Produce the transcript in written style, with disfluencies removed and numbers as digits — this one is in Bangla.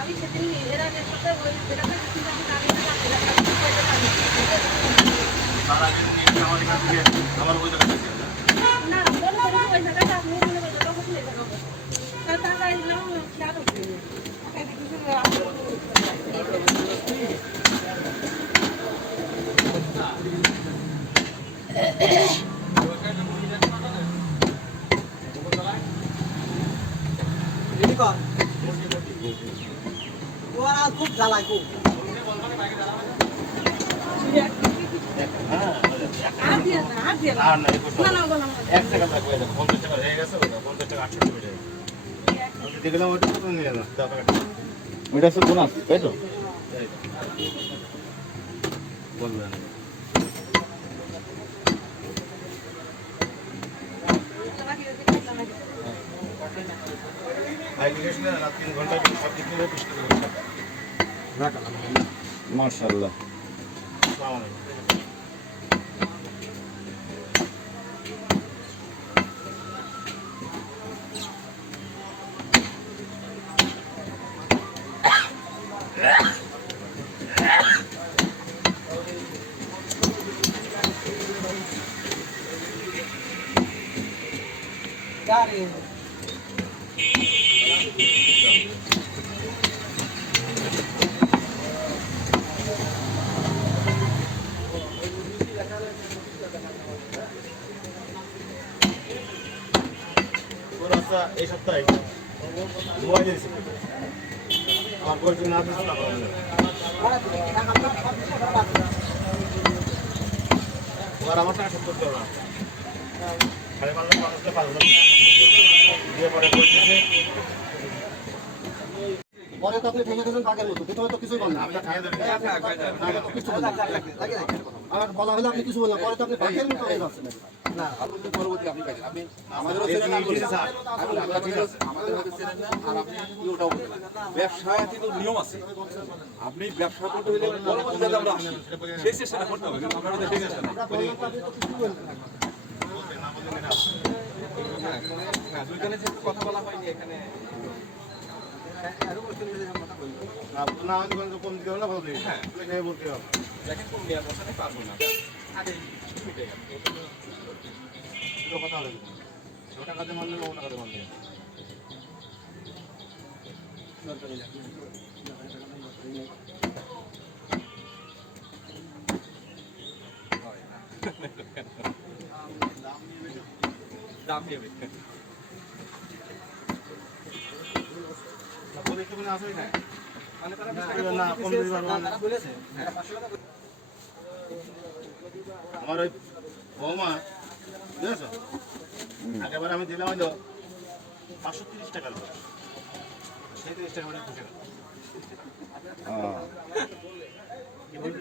আমি সেদিন এরা আমার ওই জায়গাটা না ওই জায়গাটা আপনি টাকা এলাম খেয়াল খুব জ্বালায় খুব ওইটা শুধু না তাই তো বলবেন মাশাআল্লাহ এই সপ্তাহে ধোয়া দিয়েছি আমার বলছি না আর আমার টাকা শোধ করতে হবে না সাড়ে 5 লাখ মানুষকে 5 লাখ দিয়ে পরে করতেছে পরে তো আপনি ভেঙে দেবেন বাঘের মতো ভিতরে তো কিছুই বলেন আমরা খাই ধরে কিছু বলেন আর বলা হলে আপনি কিছু বললেন পরে তো আপনি বাঘের মতো হয়ে যাচ্ছেন না আপনি পরবর্তী আপনি পাইছেন আপনি আমাদেরও আর আপনি ওটাও ব্যবসায় কিন্তু নিয়ম আছে আপনি ব্যবসা করতে হলে পরবর্তী যাতে আমরা আসি সেই চেষ্টাটা করতে হবে কিন্তু আপনারা সেই চেষ্টা না দুইখানে যে কথা বলা হয়নি এখানে না কম দিতে হবে না বলতে হ্যাঁ বলতে হবে দেখেন কোন দেওয়ার বসাতে পারবো না আগে মিটে গেল কথা হবে টাকাতে মানলে না টাকাতে মানলে দাম নেবে আমার ওই বৌমা বুঝেছো আগেবার আমি দিলাম হইলো 530 টাকার সেই 30 টাকা মানে খুশি কি বলবি